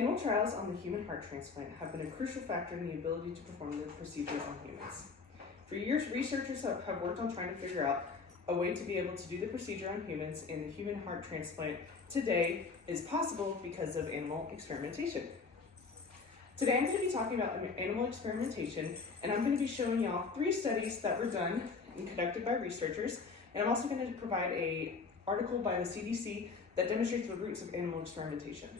Animal trials on the human heart transplant have been a crucial factor in the ability to perform the procedure on humans. For years, researchers have worked on trying to figure out a way to be able to do the procedure on humans, and the human heart transplant today is possible because of animal experimentation. Today I'm going to be talking about animal experimentation, and I'm going to be showing y'all 3 studies that were done and conducted by researchers, and I'm also going to provide an article by the CDC that demonstrates the roots of animal experimentation.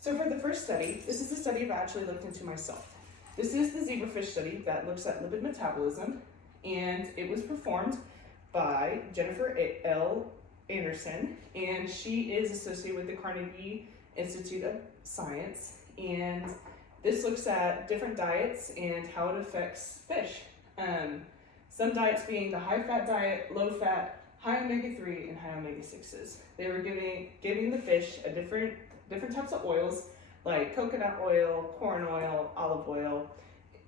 So for the first study, this is a study I've actually looked into myself. This is the zebrafish study that looks at lipid metabolism, and it was performed by Jennifer L. Anderson, and she is associated with the Carnegie Institute of Science, and this looks at different diets and how it affects fish. Some diets being the high-fat diet, low-fat, high omega-3, and high omega-6s. They were giving the fish a different types of oils like coconut oil, corn oil, olive oil,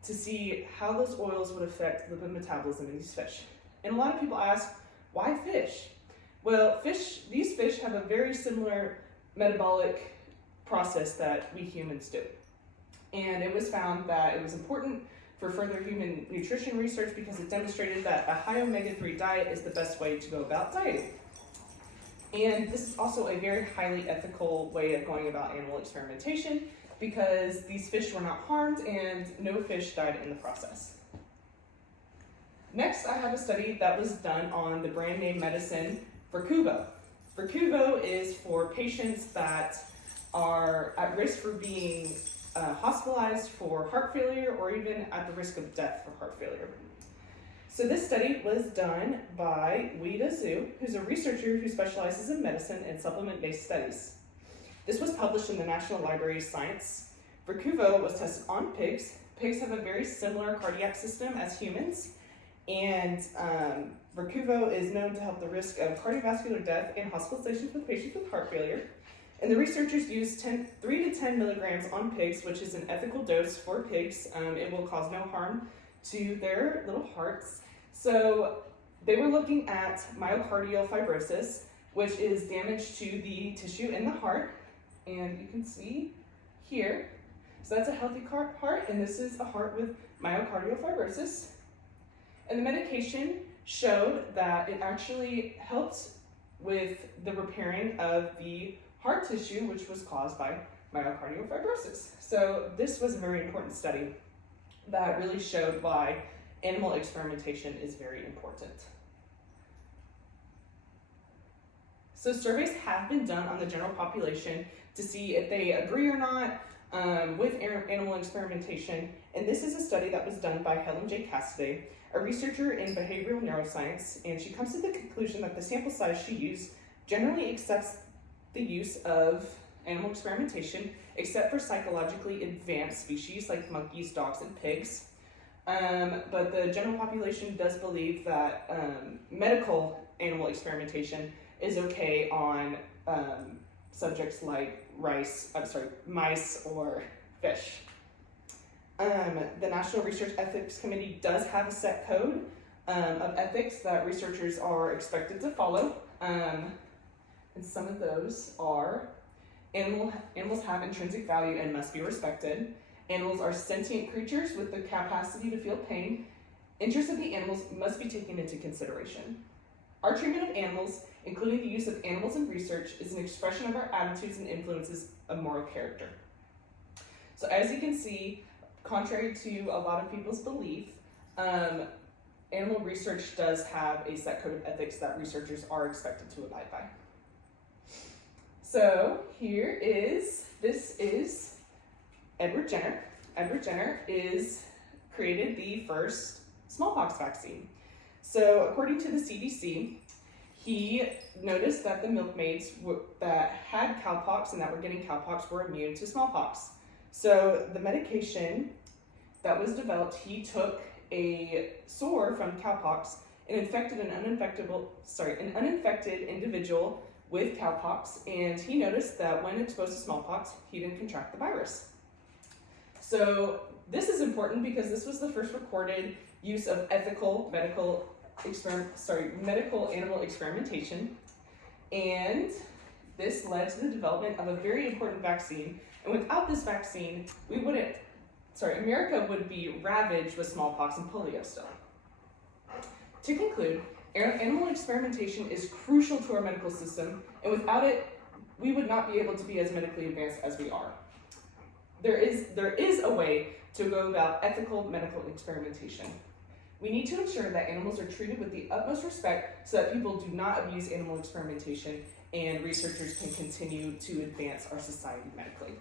to see how those oils would affect lipid metabolism in these fish. And a lot of people ask, why fish? Well, these fish have a very similar metabolic process that we humans do. And it was found that it was important for further human nutrition research because it demonstrated that a high omega-3 diet is the best way to go about dieting. And this is also a very highly ethical way of going about animal experimentation because these fish were not harmed and no fish died in the process. Next, I have a study that was done on the brand name medicine Verquvo. Verquvo is for patients that are at risk for being hospitalized for heart failure or even at the risk of death for heart failure. So this study was done by Weida Zhu, who's a researcher who specializes in medicine and supplement-based studies. This was published in the National Library of Science. Verquvo was tested on pigs. Pigs have a very similar cardiac system as humans, and Verquvo is known to help the risk of cardiovascular death and hospitalization for patients with heart failure. And the researchers used 3 to 10 milligrams on pigs, which is an ethical dose for pigs. It will cause no harm to their little hearts. So they were looking at myocardial fibrosis, which is damage to the tissue in the heart. And you can see here, so that's a healthy heart, and this is a heart with myocardial fibrosis. And the medication showed that it actually helped with the repairing of the heart tissue, which was caused by myocardial fibrosis. So this was a very important study that really showed why animal experimentation is very important. So surveys have been done on the general population to see if they agree or not with animal experimentation, and this is a study that was done by Helen J. Cassidy, a researcher in behavioral neuroscience, and she comes to the conclusion that the sample size she used generally accepts the use of animal experimentation, except for psychologically advanced species like monkeys, dogs, and pigs. But the general population does believe that medical animal experimentation is okay on subjects like mice or fish. The National Research Ethics Committee does have a set code of ethics that researchers are expected to follow. And some of those are: animals have intrinsic value and must be respected. Animals are sentient creatures with the capacity to feel pain. Interests of the animals must be taken into consideration. Our treatment of animals, including the use of animals in research, is an expression of our attitudes and influences of moral character. So as you can see, contrary to a lot of people's belief, animal research does have a set code of ethics that researchers are expected to abide by. So this is Edward Jenner. Edward Jenner created the first smallpox vaccine. So according to the CDC, he noticed that the milkmaids that had cowpox and that were getting cowpox were immune to smallpox. So the medication that was developed, he took a sore from cowpox and infected an uninfected individual with cowpox, and he noticed that when exposed to smallpox, he didn't contract the virus. So this is important because this was the first recorded use of ethical medical medical animal experimentation, and this led to the development of a very important vaccine. And without this vaccine, America would be ravaged with smallpox and polio still. To conclude, animal experimentation is crucial to our medical system, and without it, we would not be able to be as medically advanced as we are. There is a way to go about ethical medical experimentation. We need to ensure that animals are treated with the utmost respect so that people do not abuse animal experimentation and researchers can continue to advance our society medically.